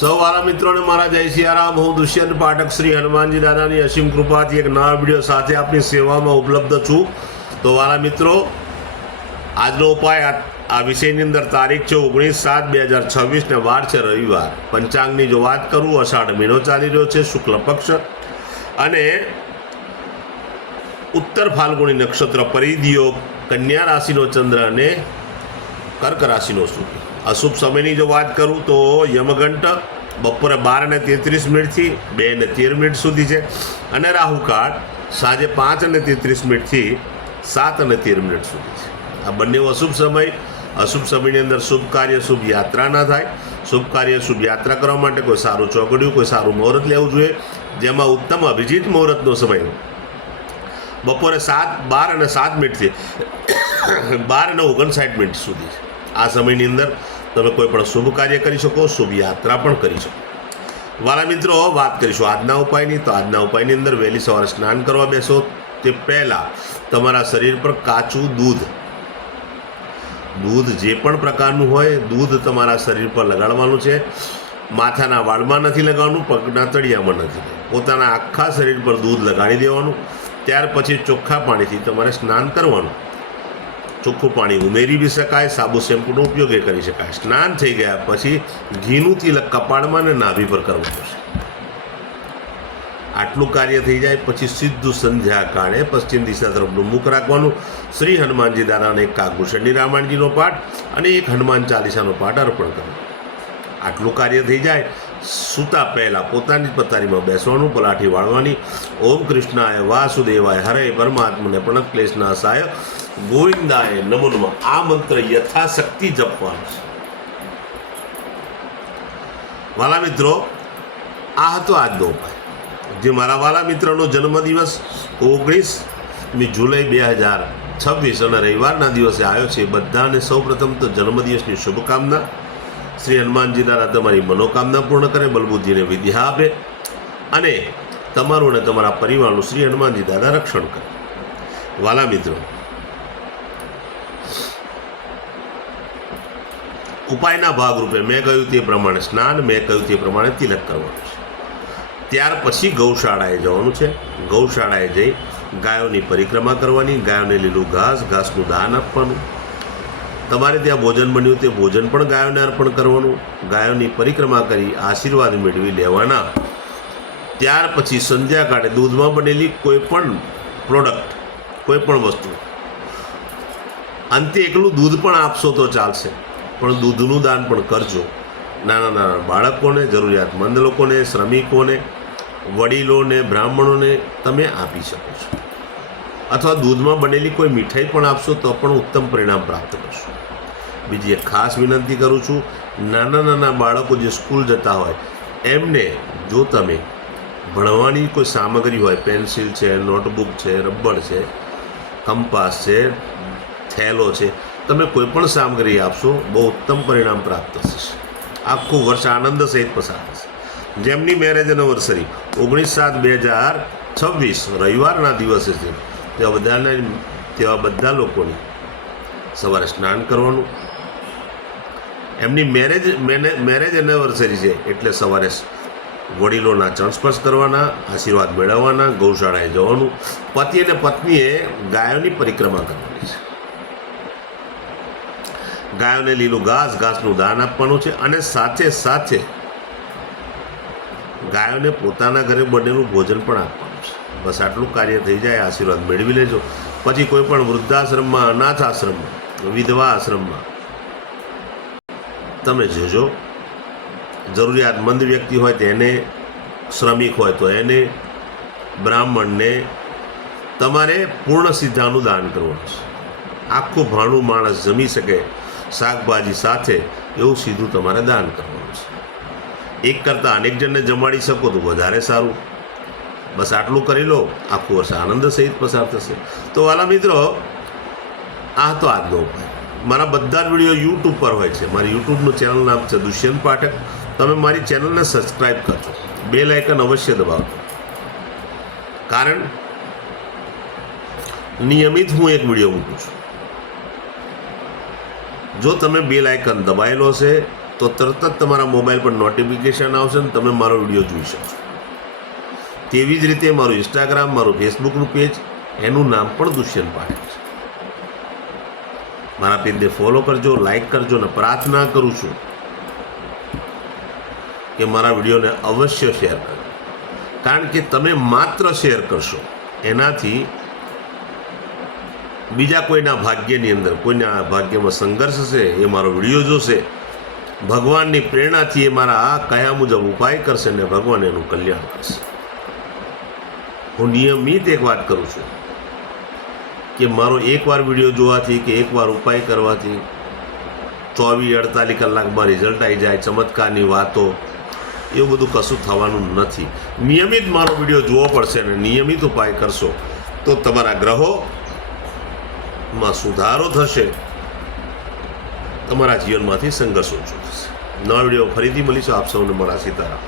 સૌ વાલા મિત્રોને મારા જય સિયારામ। હું દુષ્યંત પાઠક શ્રી હનુમાનજી દાદાની અસીમ કૃપાથી એક નવા વિડીયો સાથે આપની સેવામાં ઉપલબ્ધ છું। તો વાલા મિત્રો, આજનો ઉપાય આ વિષયની અંદર તારીખ છે 19/7/2026 ને વાર છે રવિવાર। પંચાંગની જો વાત કરું, અષાઢ મહિનો ચાલી રહ્યો છે, શુક્લ પક્ષ અને ઉત્તર ફાલ્ગુની નક્ષત્ર પરિધિયોગ, કન્યા રાશિનો ચંદ્ર અને કર્ક રાશિનો સૂર્ય। અશુભ સમયની જો વાત કરું તો યમઘંટ બપોરે 12:33 થી 2:13 સુધી છે અને રાહુકાળ સાંજે 5:33 7:13 સુધી છે। આ બંને અશુભ સમય। અશુભ સમયની અંદર શુભ કાર્ય, શુભ યાત્રા ના થાય। શુભ કાર્ય, શુભ યાત્રા કરવા માટે કોઈ સારું ચોકડિયું, કોઈ સારું મુહૂર્ત લેવું જોઈએ, જેમાં ઉત્તમ અભિજીત મુહૂર્તનો સમય બપોરે 12:07 થી 12:59 સુધી છે। આ સમયની અંદર તમે કોઈ પણ શુભ કાર્ય કરી શકો, શુભ યાત્રા પણ કરી શકો। વાલા મિત્રો, વાત કરીશું આજના ઉપાયની। તો આજના ઉપાયની અંદર વહેલી સવારે સ્નાન કરવા બેસો તે પહેલાં તમારા શરીર પર કાચું દૂધ જે પણ પ્રકારનું હોય, દૂધ તમારા શરીર પર લગાડવાનું છે। માથાના વાળમાં નથી લગાવવાનું, પગના તળિયામાં નથી, પોતાના આખા શરીર પર દૂધ લગાડી દેવાનું। ત્યાર પછી ચોખ્ખા પાણીથી તમારે સ્નાન કરવાનું। ચોખ્ખું પાણી ઉમેરી બી શકાય, સાબુ શેમ્પૂનો ઉપયોગ કરી શકાય। સ્નાન થઈ ગયા પછી ઘીનું તિલક કપાળમાં અને નાભી પર કરવાનું છે। આટલું કાર્ય થઈ જાય પછી સીધું સંધ્યાકાળે પશ્ચિમ દિશા તરફનું મુખ રાખવાનું। શ્રી હનુમાનજી દાદાને એક કાગભૂષણની રામાયણજીનો પાઠ અને એક હનુમાન ચાલીસાનો પાઠ અર્પણ કરવો। આટલું કાર્ય થઈ જાય, સૂતા પહેલાં પોતાની પથારીમાં બેસવાનું, પલાઠી વાળવાની। ઓમ કૃષ્ણાય વાસુદેવાય હરે પરમાત્મને પ્रणतक्लेशनाशाय ગોવિંદાય નમો નમઃ આ મંત્ર યથાશક્તિ જપવાનો છે। વાલા મિત્રો, આ હતો આજનો ઉપાય। જે મારા વાલા મિત્રનો જન્મદિવસ 19મી જુલાઈ 2026 અને રવિવારના દિવસે આવ્યો છે, બધાને સૌપ્રથમ તો જન્મદિવસની શુભકામના। શ્રી હનુમાનજી દાદા તમારી મનોકામના પૂર્ણ કરે, બલબુદ્ધિને વિદ્યા આપે અને તમારું અને તમારા પરિવારનું શ્રી હનુમાનજી દાદા રક્ષણ કરે। વાલા મિત્રો, ઉપાયના ભાગરૂપે મેં કહ્યું તે પ્રમાણે સ્નાન, મેં કહ્યું તે પ્રમાણે તિલક કરવાનું છે। ત્યાર પછી ગૌશાળાએ જવાનું છે। ગૌશાળાએ જઈ ગાયોની પરિક્રમા કરવાની, ગાયોને લીલું ઘાસનું દાન આપવાનું। તમારે ત્યાં ભોજન બન્યું તે ભોજન પણ ગાયોને અર્પણ કરવાનું। ગાયોની પરિક્રમા કરી આશીર્વાદ મેળવી લેવાના। ત્યાર પછી સંધ્યાકાળે દૂધમાં બનેલી કોઈ પણ પ્રોડક્ટ, કોઈ પણ વસ્તુ, અંતે એકલું દૂધ પણ આપશો તો ચાલશે, પણ દૂધનું દાન પણ કરજો। નાના નાના બાળકોને, જરૂરિયાતમંદ લોકોને, શ્રમિકોને, વડીલોને, બ્રાહ્મણોને તમે આપી શકો છો। અથવા દૂધમાં બનેલી કોઈ મીઠાઈ પણ આપશો તો પણ ઉત્તમ પરિણામ પ્રાપ્ત કરશો। બીજી એક ખાસ વિનંતી કરું છું, નાના નાના બાળકો જે સ્કૂલ જતા હોય એમને જો તમે ભણવાની કોઈ સામગ્રી હોય, પેન્સિલ છે, નોટબુક છે, રબર છે, કંપાસ છે, થેલો છે, તમે કોઈ પણ સામગ્રી આપશો, બહુ ઉત્તમ પરિણામ પ્રાપ્ત થશે। આખું વર્ષ આનંદ સહિત પસાર થશે। જેમની મેરેજ એનિવર્સરી 19/7/2026 રવિવારના દિવસે છે, તેવા બધા લોકોને સવારે સ્નાન કરવાનું। એમની મેરેજ એનિવર્સરી છે એટલે સવારે વડીલોના ચરણ સ્પર્શ કરવાના, આશીર્વાદ મેળવવાના, ગૌશાળાએ જવાનું। પતિ અને પત્નીએ ગાયોની પરિક્રમા કરવાની છે। ગાયોને લીલું ઘાસનું દાન આપવાનું છે અને સાથે સાથે ગાયોને પોતાના ઘરે બનેલું ભોજન પણ આપવાનું છે। બસ આટલું કાર્ય થઈ જાય, આશીર્વાદ મેળવી લેજો। પછી કોઈ પણ વૃદ્ધાશ્રમમાં, અનાથ આશ્રમમાં, વિધવા આશ્રમમાં તમે જજો। જરૂરિયાતમંદ વ્યક્તિ હોય તેને, શ્રમિક હોય તો એને, બ્રાહ્મણને તમારે પૂર્ણ સિદ્ધાનું દાન કરવાનું છે। આખું ભાણું માણસ જમી શકે શાકભાજી સાથે એવું સીધું તમારે દાન કરવાનું છે। એક કરતાં અનેક જણને જમાડી શકો તો વધારે સારું। બસ આટલું કરી લો, આખું વર્ષ આનંદ સહિત પસાર થશે। તો વાલા મિત્રો, આ તો આજનો ઉપાય। મારા બધા જ વિડીયો યુટ્યુબ પર હોય છે। મારી યુટ્યુબનું ચેનલ નામ છે દુષ્યંત પાઠક। તમે મારી ચેનલને સબસ્ક્રાઈબ કરજો, બેલ આઇકન અવશ્ય દબાવજો, કારણ નિયમિત હું એક વિડીયો મૂકું છું। જો તમે બેલ આઇકન દબાયેલો છે તો તરત જ તમારા મોબાઈલ પર નોટિફિકેશન આવશે ને તમે મારો વિડીયો જોઈ શકશો. તેવી જ રીતે મારું ઇન્સ્ટાગ્રામ, મારું ફેસબુકનું પેજ, એનું નામ પણ દુષ્યંત પાઠક છે. મારા પેજને ફોલો કરજો, લાઈક કરજો ને પ્રાર્થના કરું છું કે મારા વિડીયોને અવશ્ય શેર કરજો. કારણ કે તમે માત્ર શેર કરશો એનાથી બીજા કોઈના ભાગ્યની અંદર, કોઈના ભાગ્યમાં સંઘર્ષ હશે, એ મારો વિડીયો જોશે, ભગવાનની પ્રેરણાથી એ મારા આ કયા મુજબ ઉપાય કરશે ને ભગવાન એનું કલ્યાણ કરશે. હું નિયમિત એક વાત કરું છું કે મારો એકવાર વિડીયો જોવાથી કે એકવાર ઉપાય કરવાથી 24-48 કલાકમાં રિઝલ્ટ આવી જાય, ચમત્કારની વાતો, એવું બધું કશું થવાનું નથી. નિયમિત મારો વિડીયો જોવો પડશે અને નિયમિત ઉપાય કરશો તો તમારા ગ્રહોમાં સુધારો થશે, તમારા જીવનમાંથી સંઘર્ષ ઓછો થશે. નવા વિડીયો ફરીથી મળીશું. આપ સૌને મારા સીતારામ.